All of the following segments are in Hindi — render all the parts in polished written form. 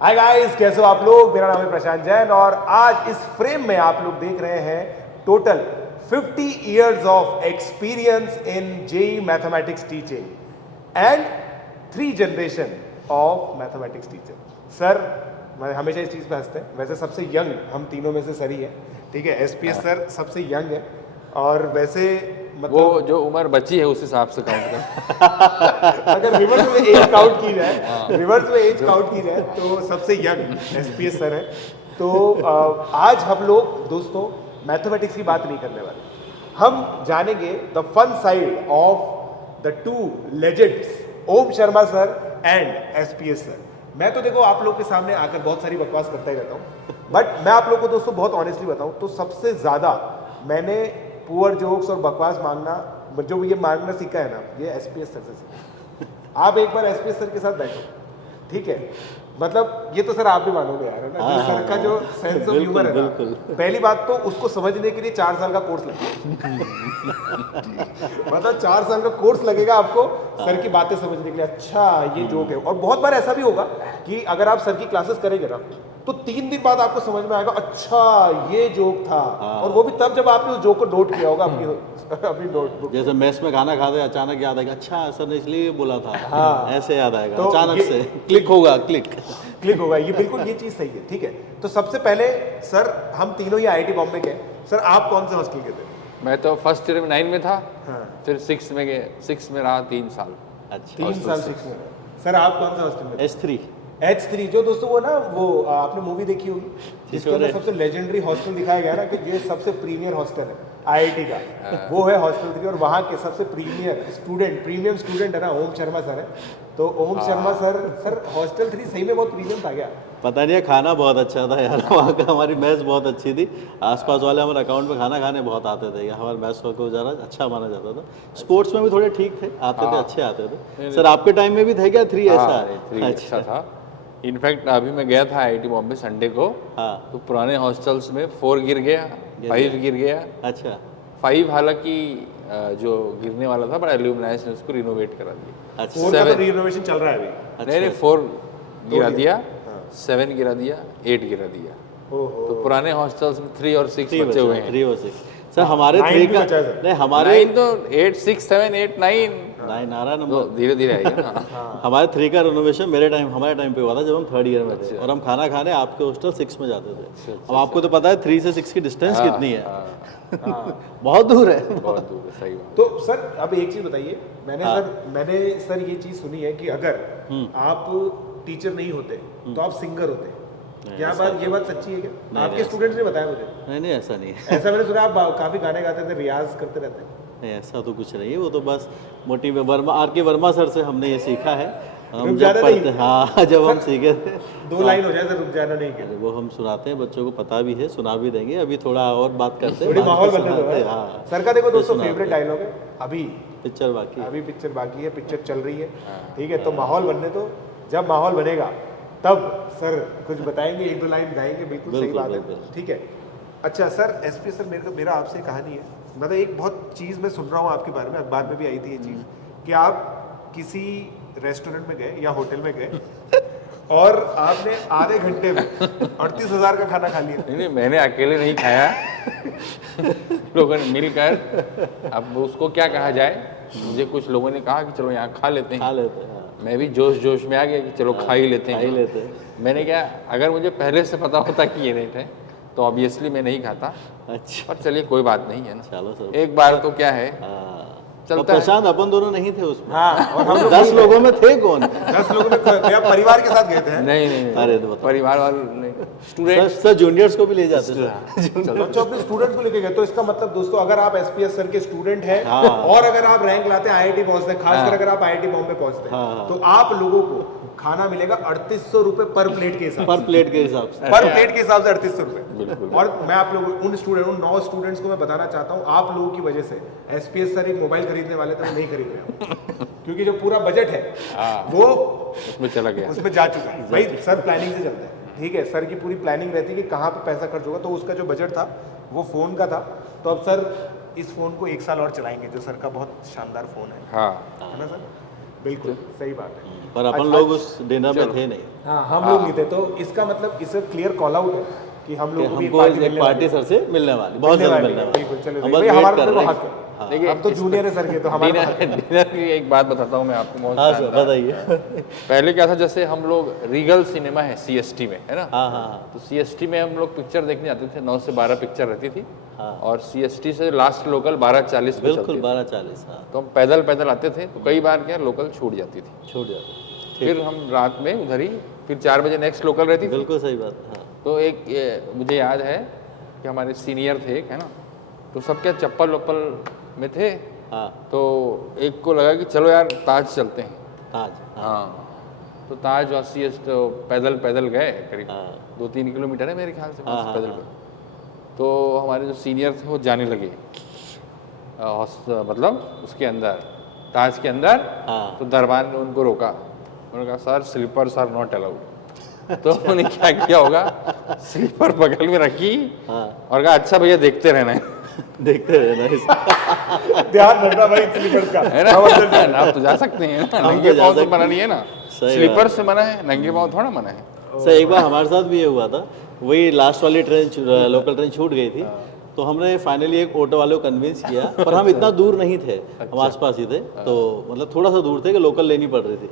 हाय गाइस, कैसे हो आप लोग। मेरा नाम है प्रशांत जैन और आज इस फ्रेम में आप लोग देख रहे हैं total 50 years of experience in JEE mathematics teaching and 3 generation of mathematics teacher. Sir मैं हमेशा इस चीज़ पे हंसते हैं, वैसे सबसे यंग हम तीनों में से सर ही है, ठीक है। एसपीएस सर सबसे यंग है और वैसे मतलब वो जो उम्र बची है उस हिसाब से काउंट कर। अगर रिवर्स में एज काउंट की जाए, रिवर्स में एज काउंट की जाए तो सबसे यंग एसपीएस सर है। तो आज हम लोग दोस्तों मैथमेटिक्स की बात नहीं करने वाले, हम जानेंगे the fun side of the two legends Om Sharma sir and SPS sir. मैं तो देखो आप लोग के सामने आकर बहुत सारी बकवास करता ही रहता हूँ, बट मैं आप लोग को दोस्तों बहुत ऑनेस्टली बताऊँ तो सबसे ज़्यादा मैंने पुअर जोक्स और बकवास मांगना, जो ये मांगना सीखा है ना, ये एसपीएस सर से सीखा। आप एक बार एसपीएस सर के साथ बैठो, ठीक है। मतलब ये तो सर आप भी मानोगे यार, है ना, जो सर का जो सेंस ऑफ ह्यूमर है ना, पहली बात तो उसको समझने के लिए 4 साल का कोर्स लगेगा। मतलब 4 साल का कोर्स लगेगा आपको सर की बातें समझने के लिए। अच्छा ये जोक है, और बहुत बार ऐसा भी होगा कि अगर आप सर की क्लासेस करेंगे ना तो 3 दिन बाद आपको समझ में आएगा अच्छा ये जोक था, और वो भी तब जब आपने उस जोक को नोट किया होगा अपनी नोटबुक। जैसे मेस में खाना खाते अचानक याद आएगा, अच्छा सर ने इसलिए बोला था। हाँ। ऐसे याद आएगा तो अचानक से क्लिक होगा, क्लिक होगा। ये बिल्कुल ये चीज सही है, ठीक है। तो सबसे पहले सर हम तीनों ही आईआईटी बॉम्बे के। सर आप कौन से हॉस्टल के थे? मैं तो फर्स्ट ईयर में 9 में था, हाँ। फिर 6 में गए, 6 में रहा 3 साल। अच्छा 3 साल 6 में। सर आप कौन से हॉस्टल में थे? S3 H3 जो दोस्तों वो ना वो आपने मूवी देखी होगी जिसके अंदर सबसे लेजेंडरी हॉस्टल दिखाया गया ना कि ये सबसे प्रीमियर हॉस्टल है आईआईटी का, वो है हॉस्टल 3। और वहाँ के सबसे प्रीमियर स्टूडेंट, प्रीमियम स्टूडेंट है ना ओम शर्मा सर है। तो ओम शर्मा सर हॉस्टल 3 सही में बहुत प्रीमियम था क्या? पता नहीं है, खाना बहुत अच्छा था यार वहाँ का। हमारी मैस बहुत अच्छी थी, आसपास वाले हमारे अकाउंट में खाना खाने बहुत आते थे। हमारे मैस को ज़रा अच्छा माना जाता था। स्पोर्ट्स में भी थोड़े ठीक थे, आते थे, अच्छे आते थे। सर आपके टाइम में भी थे क्या 3 ऐसा? 3 अच्छा था। इनफैक्ट अभी मैं गया था आईआईटी बॉम्बे संडे को, हाँ तो पुराने हॉस्टल्स में 4 गिर गया, 5 गिर गया। अच्छा 5 हालांकि जो गिरने वाला था, बट एल्यूमिनाइज ने उसको रिनोवेट करा दिया। अच्छा 4 का तो रिनोवेशन चल रहा है अभी। नहीं 4 गिरा दिया, 7 गिरा दिया, 8 गिरा दिया। तो पुराने हॉस्टल्स में 3 और 6 बचे हुए हैं। 3 और 6 सर हमारे 3 का नहीं, हमारे 9 तो 8 6 7 8 9 9 आ रहा नंबर, धीरे धीरे आएगा ना। हमारे 3 का रिनोवेशन हमारे टाइम पे हुआ था जब हम 3rd ईयर में थे, और हम खाना खाने आपके हॉस्टल 6 में जाते थे। अब आपको तो पता है 3 से 6 की डिस्टेंस कितनी है। बहुत दूर है, बहुत दूर है, सही बात। तो सर अब एक चीज बताइए, मैंने सर ये चीज सुनी है कि अगर आप टीचर नहीं होते तो आप सिंगर होते। क्या बात, ये बात सच्ची है क्या? आपके स्टूडेंट्स ने बताया मुझे। नहीं ऐसा नहीं है। ऐसा मैंने सुना आप काफी गाने गाते थे, रियाज करते रहते हैं। नहीं ऐसा तो कुछ नहीं है, वो तो बस मोटिव वर्मा, आर के वर्मा सर से हमने ये सीखा है। हम रुक जब जाना पढ़ते, नहीं। हाँ जब हम सीखे थे 2 लाइन हो जाए सर, रुक जाना नहीं के। अरे वो हम सुनाते हैं, बच्चों को पता भी है, सुना भी देंगे। अभी थोड़ा और बात करते हैं, थोड़ी बाद में माहौल बनने दो। सुनाते हैं, हाँ सर का देखो दोस्तों सुनाते फेवरेट हैं। डायलॉग है, अभी पिक्चर बाकी है। अभी पिक्चर बाकी है, पिक्चर चल रही है, ठीक है। तो माहौल बनने दो, जब माहौल बनेगा तब सर कुछ बताएंगे, 1-2 लाइन गाएंगे। बिल्कुल सही बात है, ठीक है। अच्छा सर एसपी सर, मेरा आपसे कहानी है। मतलब एक बहुत चीज़ मैं सुन रहा हूँ आपके बारे में, अखबार में भी आई थी ये चीज़ कि आप किसी रेस्टोरेंट में गए या होटल में गए और आपने आधे घंटे में 38,000 का खाना खा लिया। नहीं मैंने अकेले नहीं खाया, लोगों ने मिलकर। अब उसको क्या कहा जाए, मुझे कुछ लोगों ने कहा कि चलो यहाँ खा लेते हैं। हाँ। मैं भी जोश में आ गया कि चलो खा ही लेते हैं। मैंने क्या, अगर मुझे पहले से पता होता कि ये रेट है तो ऑब्वियसली मैं नहीं खाता। अच्छा पर चलिए कोई बात नहीं है ना, चलो सर। एक बार तो क्या है, चलता है। प्रशांत अपन दोनों नहीं थे उसमें। हाँ, और हम लोग 10 लोगों में थे कौन? 10 लोगों में मेरा परिवार के साथ गए थे। नहीं अरे तो बताओ। परिवार वाले स्टूडेंट सर जूनियर्स को भी ले जाते थे। अच्छा अपने स्टूडेंट्स को लेके गए। तो इसका मतलब दोस्तों अगर आप एसपीएस सर के स्टूडेंट हैं और अगर आप रैंक लाते हैं, आईआईटी पहुंचते हैं, खासकर अगर आप आईआईटी बॉम्बे पहुंचते हैं, तो आप लोगों को खाना मिलेगा 3800 रुपए पर प्लेट के हिसाब से। पर प्लेट के हिसाब से, पर प्लेट के हिसाब से 3800 रुपए। बिल्कुल। और मैं आप लोगों उन 9 स्टूडेंट्स को मैं बताना चाहता हूँ, आप लोगों की वजह से एसपीएस सर एक मोबाइल खरीदने वाले थे, वो नहीं खरीद रहे क्योंकि जो पूरा बजट है वो उसमें चला गया, उसमें जा चुका है। भाई सर प्लानिंग से चलता है, ठीक है। सर की पूरी प्लानिंग रहती है कि कहाँ पे पैसा खर्च होगा। तो उसका जो बजट था वो फ़ोन का था। तो अब सर इस फ़ोन को 1 साल और चलाएंगे, जो सर का बहुत शानदार फ़ोन है हाँ ना सर। बिल्कुल सही बात है। पर अपन लोग उस डिनर में थे नहीं, हाँ हम लोग नहीं थे, तो इसका मतलब इससे क्लियर कॉल आउट है कि हम कि लोग को भी एक हमको पार्टी एक मिलने पार्टी वाली है। सर से मिलने वाली, बहुत मिलने जल्द वाली मिलने है, वाली। बिल्कुल चलो हम भाई, बस हमारा वेट कर तो रहे हक हैं। है। हाँ। देखिए हम तो जूनियर है सर के, तो हमारा तो हक है। डिनर की एक बात बताता हूँ मैं आपको बहुत हाँ सर शानदार। बताइए। पहले क्या था, जैसे हम लोग रीगल सिनेमा है सीएसटी में, है ना, हाँ हाँ हाँ तो सीएसटी में हम लोग पिक्चर देखने जाते थे, 9 से 12 पिक्चर रहती थी, हाँ। और सीएसटी से लास्ट लोकल 12:40 पे बिल्कुल चलती थी। 12:40, हाँ तो हम पैदल पैदल आते थे, तो कई बार क्या लोकल छूट जाती थी, छूट जाते। फिर हम रात में उधर ही, फिर 4 बजे नेक्स्ट लोकल रहती थी। बिल्कुल सही बात, हाँ तो एक मुझे याद है कि हमारे सीनियर थे एक, है ना, तो सब क्या चप्पल वप्पल में थे, हाँ। तो एक को लगा कि चलो यार ताज चलते हैं। ताज, हाँ, तो ताज और सीएस तो पैदल पैदल गए, करीब हाँ 2-3 किलोमीटर है मेरे ख्याल से वहाँ से हाँ, पैदल हाँ। पे। तो हमारे जो सीनियर थे वो जाने लगे मतलब उसके अंदर, ताज के अंदर। हाँ। तो दरबार ने उनको रोका, उन्होंने कहा sir sleepers are not allowed. तो उन्होंने क्या किया होगा, स्लीपर बगल में रखी हाँ। और कहा अच्छा भैया देखते रहना है। देखते रहना इस ध्यान रखना भाई स्लीपर्स का, है ना, आप तो जा सकते हैं ना, हम नंगे तो जा पाँव तो सकते मना हैं। नहीं है ना, सही स्लीपर बात से मना है, नंगे पाँव थोड़ा मना है। सर एक बार हमारे साथ भी ये हुआ था, वही लास्ट वाली ट्रेन लोकल ट्रेन छूट गई थी, तो हमने फाइनली एक ऑटो वाले को कन्विंस किया, पर हम इतना दूर नहीं थे, हम आसपास ही थे, तो मतलब थोड़ा सा दूर थे कि लोकल लेनी पड़ रही थी।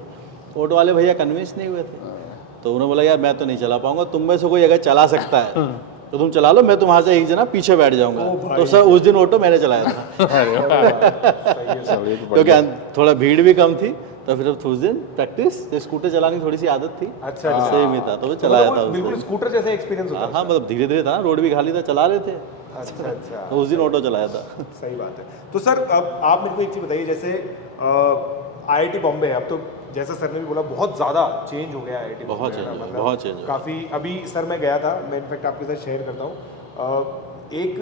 ऑटो वाले भैया कन्विंस नहीं हुए थे, तो उन्होंने बोला यार मैं तो नहीं चला पाऊंगा, तुम में से कोई अगर चला सकता है तो तुम चला लो, मैं तुम्हारे से एक जना पीछे बैठ जाऊंगा। तो सर उस दिन ऑटो मैंने चलाया था क्योंकि थोड़ा भीड़ भी कम थी, तो फिर अब उस दिन प्रैक्टिस, स्कूटर चलाने की थोड़ी सी आदत थी, अच्छा अच्छा। सेम ही था, तो वो चलाया था उस बिल्कुल दिन। स्कूटर जैसा एक्सपीरियंस होता है। हाँ मतलब धीरे धीरे था, रोड भी खाली था, चला रहे थे, अच्छा अच्छा, तो उस दिन ऑटो चलाया था। सही बात है। तो सर अब आप मेरे को एक चीज़ बताइए, जैसे आईआईटी बॉम्बे है, अब तो जैसा सर ने भी बोला बहुत ज़्यादा चेंज हो गया आईआईटी बहुत change हो गया, बहुत change हो गया। काफ़ी। अभी सर मैं गया था, मैं इनफैक्ट आपके साथ शेयर करता हूँ, एक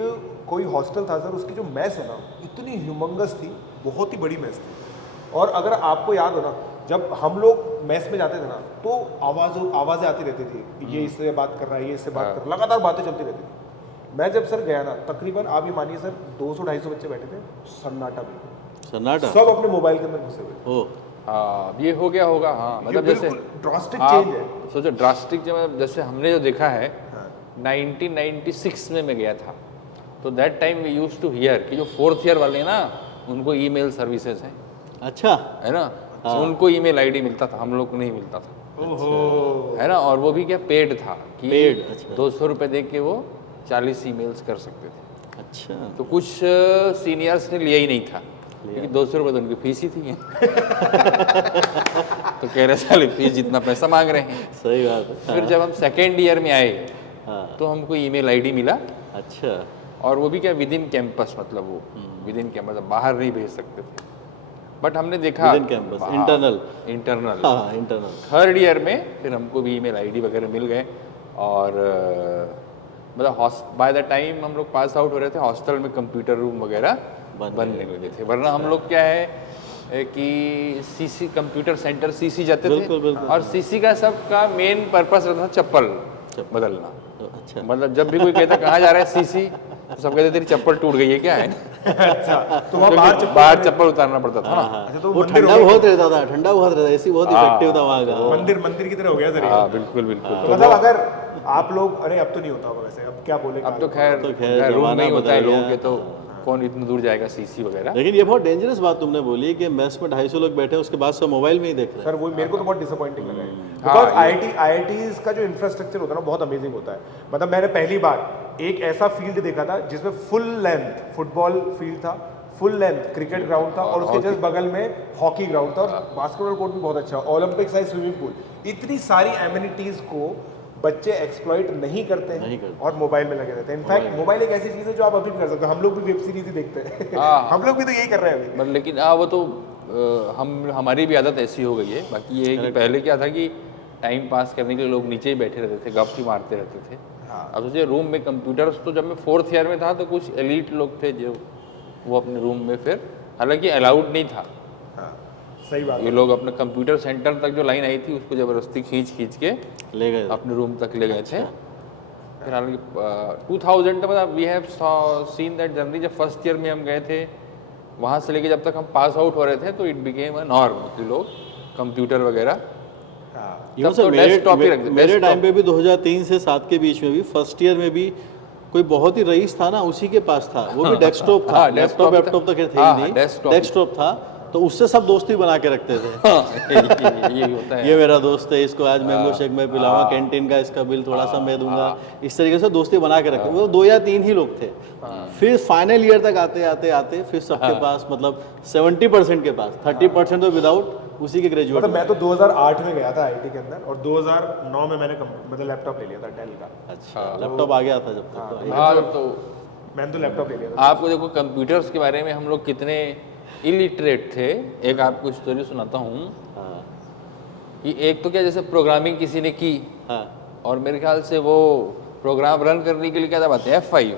कोई हॉस्टल था सर, उसकी जो मेस है ना इतनी ह्यूमंगस थी, बहुत ही बड़ी मेस थी। और अगर आपको याद हो ना, जब हम लोग मेस में जाते थे ना, तो आवाज़ें आती रहती थी, ये इससे बात कर रहा है, ये इससे बात कर रहा है, लगातार बातें चलती रहती थी। मैं जब सर गया ना, तकरीबन आप ये मानिए सर 200-250 बच्चे बैठे थे, सन्नाटा बिल्कुल, सन्नाटा, सब अपने मोबाइल के अंदर घुसे हुए थे। ओ हाँ ये हो गया होगा, हाँ मतलब जैसे ड्रास्टिक आप चेंज है। सोचो ड्रास्टिक, जैसे हमने जो देखा है हाँ। 1996 में मैं गया था, तो that time we used to hear कि जो 4th ईयर वाले हैं ना, उनको ईमेल सर्विसेज हैं, अच्छा, है ना, उनको ईमेल आईडी मिलता था, हम लोग को नहीं मिलता था, ओहो, है ना, और वो भी क्या पेड था कि Paid, अच्छा। 200 रुपये दे के वो 40 ईमेल्स कर सकते थे। अच्छा, तो कुछ सीनियर्स ने लिया ही नहीं था, क्योंकि 200 रुपये तो उनकी फीस ही थी। तो कह रहे साले फीस जितना पैसा मांग रहे हैं। सही बात है। फिर जब हम 2nd ईयर में आए, हाँ, तो हमको ईमेल आईडी मिला, अच्छा, और वो भी क्या विद इन कैंपस, मतलब वो विद इन कैंपस, बाहर नहीं भेज सकते थे। बट हमने देखा Within campus, internal। इंटरनल हाँ इंटरनल, 3rd ईयर में फिर हमको भी ईमेल आईडी वगैरह मिल गए, और मतलब बाय द टाइम हम लोग पास आउट हो रहे थे, हॉस्टल में कंप्यूटर रूम वगैरह बनने लगे थे। वरना हम लोग क्या है कि सीसी कंप्यूटर सेंटर सीसी जाते बिल्कुल, थे, बिल्कुल। और सीसी का सबका मेन पर्पस रहता था चप्पल बदलना। अच्छा, मतलब जब भी कोई कहता कहाँ जा रहा है सीसी, तो सब कहते तेरी चप्पल टूट गई है क्या है। अच्छा, तो वहाँ क्योंकि बाहर चप्पल उतारना पड़ता था ना। अच्छा, तो वो मंदिर ठंडा हो गया। बहुत रहता था, ठंडा बहुत रहता था, एसी बहुत इफेक्टिव था वहाँ का। मंदिर की तरह हो गया सर ये। हाँ बिल्कुल बिल्कुल। तो मतलब अगर आप लोग, अरे अब तो नहीं होता होगा वैसे, अब क्या बोले, अब तो खैर तो खैर रूम जमाना नहीं होता है बदल लोगों गया। के, तो कौन इतनी दूर जाएगा सीसी वगैरह। लेकिन ये बहुत डेंजरस बात तुमने बोली कि मेस में 250 लोग बैठे हैं, उसके बाद सब मोबाइल में ही देख रहे हैं। सर वो मेरे को तो बहुत डिसअपॉइंटिंग लगा है, हाँ, बिकॉज आईआईटीज का जो इंफ्रास्ट्रक्चर होता है ना बहुत अमेजिंग होता है। मतलब मैंने पहली बार एक ऐसा फील्ड देखा था जिसमें फुल लेंथ फुटबॉल फील्ड था, फुल लेंथ क्रिकेट ग्राउंड था, और उसके जस्ट बगल में हॉकी ग्राउंड था, और बास्केटबॉल कोर्ट भी बहुत अच्छा, ओलंपिक साइज स्विमिंग पूल। इतनी सारी एमिनिटीज को बच्चे एक्सप्लॉइट नहीं करते हैं और मोबाइल में लगे रहते हैं। इनफैक्ट मोबाइल एक ऐसी चीज है जो आप अभी भी कर सकते हो, हम लोग भी वेब सीरीज ही देखते हैं। हाँ। हम लोग भी तो यही कर रहे हैं अभी। बट लेकिन वो तो हमारी भी आदत ऐसी हो गई है। बाकी ये है कि पहले क्या था कि टाइम पास करने के लिए लोग नीचे ही बैठे रहते थे, गप ही मारते रहते थे। हाँ। अब सोचिए रूम में कंप्यूटर्स, तो जब मैं 4th ईयर में था तो कुछ एलीट लोग थे जो वो अपने रूम में, फिर हालांकि अलाउड नहीं था, हाँ, सही बात ये है। लोग अपने कंप्यूटर सेंटर तक जो लाइन आई थी उसको ज़बरदस्ती खींच के ले गए। अपने रूम तक ले गए थे। फिर हालांकि 2000 मतलब we have seen that journey, जब 1st ईयर में हम गए थे वहाँ से लेके जब तक हम पास आउट हो रहे थे तो इट बिकेम अ नॉर्म कि लोग कंप्यूटर वगैरह हाँ इवन तब सर तो desktop ही रखते थे, मेरे desktop। टाइम पे भी 2003 से 7 के बीच में भी फर्स्ट ईयर में भी कोई बहुत ही रईस था ना, उसी के पास था, वो भी डेस्कटॉप था, हाँ, लैपटॉप desktop लैपटॉप तो खैर थे हाँ, ही नहीं, desktop। डेस्कटॉप था, तो उससे सब दोस्ती बना के रखते थे। ये होता है। ये मेरा दोस्त है, इसको आज मैंगो शेक में पिलाऊंगा, कैंटीन का इसका बिल थोड़ा सा मैं दूंगा, इस तरीके से दोस्ती बना के रखे। वो 2 या 3 ही लोग थे। फिर फाइनल ईयर तक आते आते आते फिर सबके पास मतलब 70% के पास, 30% तो विदाउट उसी के ग्रेजुएट। मतलब मैं तो 2008 में गया था आईटी के अंदर, और 2009 में मैंने मतलब लैपटॉप ले लिया था डेल का। अच्छा, लैपटॉप आ गया था जब तक तो। हाँ तो मैंने तो लैपटॉप ले लिया था। आपको देखो कंप्यूटर्स के बारे में हम लोग कितने इलिटरेट थे। एक आपको स्टोरी सुनाता हूँ हाँ कि एक तो क्या, जैसे प्रोग्रामिंग किसी ने की हाँ और मेरे ख्याल से वो प्रोग्राम रन करने के लिए क्या दबाते हैं, F5।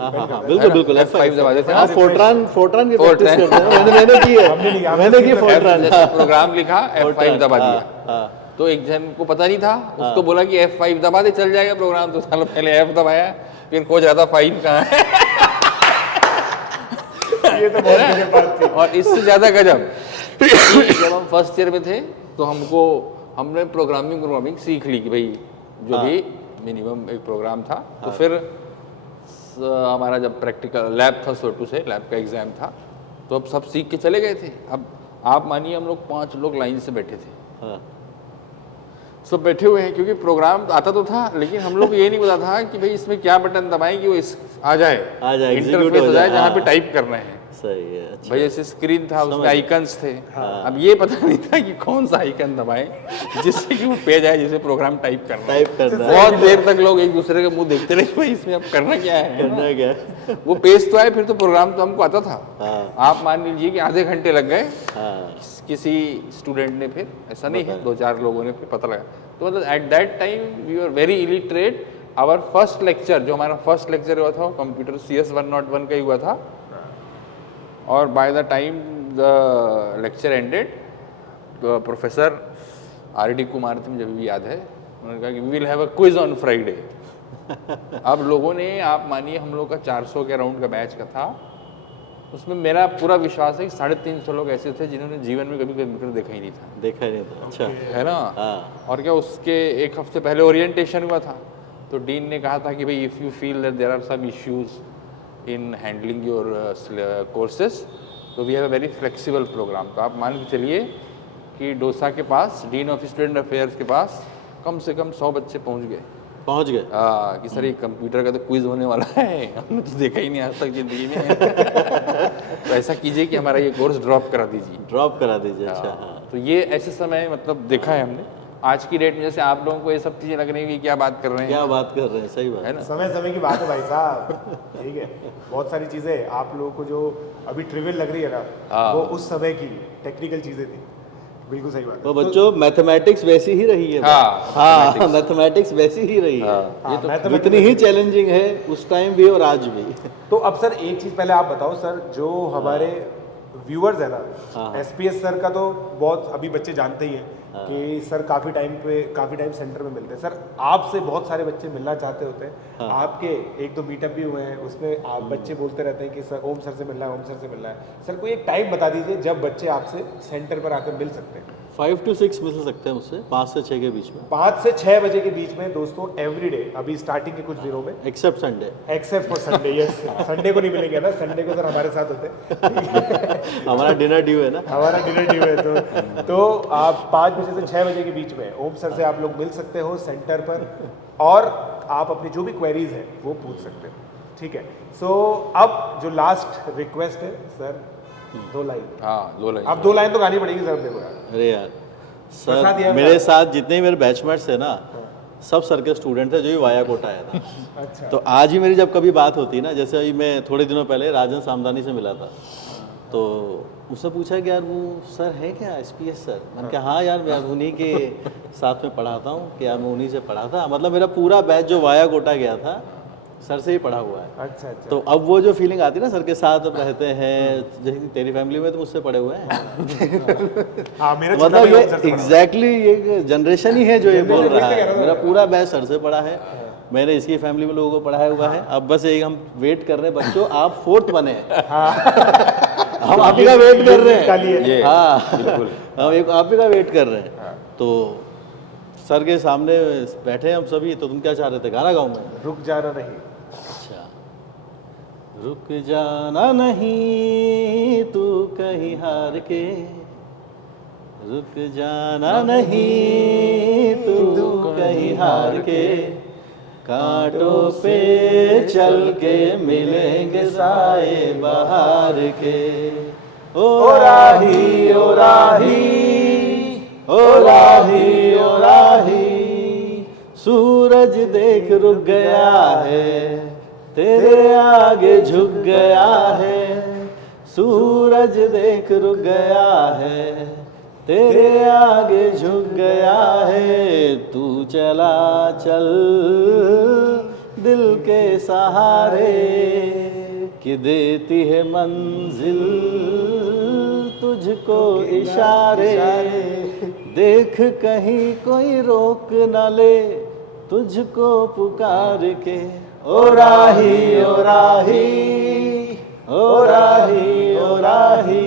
हाँ हाँ बिल्कुल बिल्कुल F5 दबा देते हैं। हाँ, फोर्ट्रान की प्रैक्टिस Fortran। करते हैं, मैंने की है, हमने नहीं, मैंने की फोर्ट्रान। जैसे प्रोग्राम लिखा F5 दबा दिया, हाँ तो एक जन को पता नहीं था, उसको बोला कि F5 दबा दे चल जाएगा प्रोग्राम, तो सालों पहले F दबाया, फिर खोज रहा था फाइल कहाँ है। ये तो बहुत गजब बात थी। और इससे ज्यादा गजब कि जब हम फर्स्ट ईयर में थे तो हमने प्रोग्रामिंग सीख ली कि भाई जो भी मिनिमम एक प्रोग्राम था। तो फिर हमारा जब प्रैक्टिकल लैब था, सोटू से लैब का एग्जाम था, तो अब सब सीख के चले गए थे। अब आप मानिए हम लोग 5 लोग लाइन से बैठे थे, हाँ सब बैठे हुए हैं, क्योंकि प्रोग्राम आता तो था लेकिन हम लोग को ये नहीं पता था कि भाई इसमें क्या बटन दबाएं कि वो आ जाए, execute इंटरफेस हो हो जाए, जाए जहाँ पे हाँ। टाइप करना है। सही है। अच्छा भाई ऐसे स्क्रीन था, उसमें समझ आइकन्स थे। अब ये पता नहीं था कि कौन सा आइकन दबाएं जिससे कि वो पेज आए जिसे प्रोग्राम टाइप करना है। टाइप करना है, बहुत देर तक लोग एक दूसरे के मुंह देखते रहे, भाई इसमें अब करना क्या है। करना है क्या। वो पेज तो आए, फिर तो प्रोग्राम तो हमको आता था। हाँ आप मान लीजिए कि आधे घंटे लग गए, हाँ किसी स्टूडेंट ने, फिर ऐसा नहीं है 2-4 लोगों ने फिर पता लगा। तो मतलब at that time we are very illiterate. Our first lecture, जो हमारा फर्स्ट लेक्चर हुआ था वो कंप्यूटर CS 101 का ही हुआ था, और by the time the lecture ended professor RD Kumar थे, मुझे अभी भी याद है, उन्होंने कहा कि we will have a quiz on Friday. अब लोगों ने, आप मानिए हम लोग का 400 के अराउंड का बैच का था, उसमें मेरा पूरा विश्वास है कि 350 लोग ऐसे थे जिन्होंने जीवन में कभी कंप्यूटर देखा ही नहीं था, देखा ही नहीं था। अच्छा है ना। हाँ और क्या, उसके एक हफ्ते पहले ओरिएंटेशन हुआ था, तो डीन ने कहा था कि भाई if you feel that there are some issues in handling your courses, तो we have a very flexible program. तो आप मान के चलिए कि डोसा के पास, डीन ऑफ स्टूडेंट अफेयर्स के पास कम से कम 100 बच्चे पहुंच गए कि सर ये कंप्यूटर का तो क्विज होने वाला है, हमने तो देखा ही नहीं आज तक जिंदगी में। तो ऐसा कीजिए कि हमारा ये कोर्स ड्रॉप करा दीजिए। ड्रॉप करा दीजिए। अच्छा हाँ तो ये ऐसे समय मतलब देखा है हमने। आज की डेट में जैसे आप लोगों को ये सब चीज़ें लग रही है कि क्या बात कर रहे हैं, क्या बात कर रहे हैं, सही बात है ना। समय समय की बात है भाई साहब, ठीक है। बहुत सारी चीजें आप लोगों को जो अभी ट्रिवियल लग रही है ना, वो उस समय की टेक्निकल चीजें थी। बिल्कुल सही बात तो बच्चों मैथमेटिक्स वैसी ही रही है। हाँ, हाँ मैथमेटिक्स वैसी ही रही है, ये तो जितनी ही चैलेंजिंग है उस टाइम भी और आज भी। तो अब सर एक चीज पहले आप बताओ सर, जो हमारे व्यूअर्स है ना, SPS सर का तो बहुत अभी बच्चे जानते ही हैं कि सर काफ़ी टाइम सेंटर में मिलते हैं। सर आपसे बहुत सारे बच्चे मिलना चाहते होते हैं। आपके 1-2 मीटअप भी हुए हैं, उसमें आप बच्चे बोलते रहते हैं कि सर ओम सर से मिलना है, ओम सर से मिलना है। सर कोई एक टाइम बता दीजिए जब बच्चे आपसे सेंटर पर आकर मिल सकते हैं। 5 to 6 मिल सकते हैं मुझसे, 5 से 6 के बीच में, 5 से 6 बजे के बीच में दोस्तों, एवरीडे, अभी स्टार्टिंग के कुछ दिनों में, except Sunday. Except for Sunday. Yes, Sunday को नहीं मिलेंगे ना, संडे को सर हमारे साथ होते हैं। हमारा डिनर ड्यू है ना, हमारा डिनर ड्यू है। तो आप 5 बजे से 6 बजे के बीच में ओम सर से आप लोग मिल सकते हो सेंटर पर, और आप अपनी जो भी क्वेरीज है वो पूछ सकते हो, ठीक है। सो अब जो लास्ट रिक्वेस्ट है सर, 2 लाइन। हाँ 2 लाइन। अब 2 लाइन तो गानी पड़ेगी सर अपने को यार। अरे यार प्रसाद यार, सर मेरे साथ जितने मेरे बैचमेट्स है ना, सब सर के स्टूडेंट थे जो ही वाया कोटा आया था। अच्छा, तो आज ही मेरी जब कभी बात होती है ना, जैसे अभी मैं थोड़े दिनों पहले राजन सामदानी से मिला था, तो उससे पूछा कि यार वो सर है क्या SPS सर? मैंने कहा हाँ यार मैं उन्हीं के साथ में पढ़ाता हूँ, कि यार मैं उन्हीं से पढ़ा था। मतलब मेरा पूरा बैच जो वाया कोटा गया था सर से ही पढ़ा हुआ है। अच्छा अच्छा। तो अब वो जो फीलिंग आती है ना, सर के साथ रहते हैं, जैसे तेरी फैमिली में तो मुझसे पढ़े हुए हैं। हाँ, मेरा छोटा मतलब भाई ये ओम सर से पढ़ा। एग्जैक्टली ये जनरेशन ही है जो ये बोल रहा वही तो कह रहा है। था। मेरा पूरा बैच सर से पढ़ा है, मैंने इसकी फैमिली में लोगों को पढ़ाया हुआ है। अब बस एक हम वेट कर रहे हैं बच्चों, आप 4th बने। हम आप ही का वेट कर रहे निकालिए। हैं। ये हाँ बिल्कुल हम एक आप ही का वेट कर रहे हैं। तो सर के सामने बैठे हम सभी, तो तुम क्या चाह रहे थे, गाना गाऊं मैं? रुक जाना नहीं। अच्छा। रुक जाना नहीं तू कहीं हार के, रुक जाना नहीं तू कहीं हार के, कांटों पे चल के मिलेंगे साए बहार के। ओ राही ओ राही ओ राही ओ राही, सूरज देख रुक गया है, तेरे आगे झुक गया है, सूरज देख रुक गया है, तेरे आगे झुक गया है, तू चला चल दिल के सहारे, कि देती है मंजिल तुझको इशारे, देख कहीं कोई रोक न ले तुझको पुकार के। ओ राही ओ राही ओ राही ओ राही।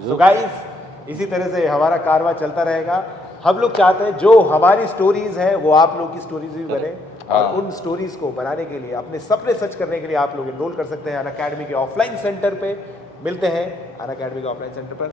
So guys, इसी तरह से हमारा कारवां चलता रहेगा। हम लोग चाहते हैं जो हमारी स्टोरीज हैं वो आप लोग की स्टोरीज भी बने, और उन स्टोरीज को बनाने के लिए, अपने सपने सच करने के लिए आप लोग एनरोल कर सकते हैं अनअकैडमी के ऑफलाइन सेंटर पे। मिलते हैं अनअकैडमी के ऑफलाइन सेंटर पर।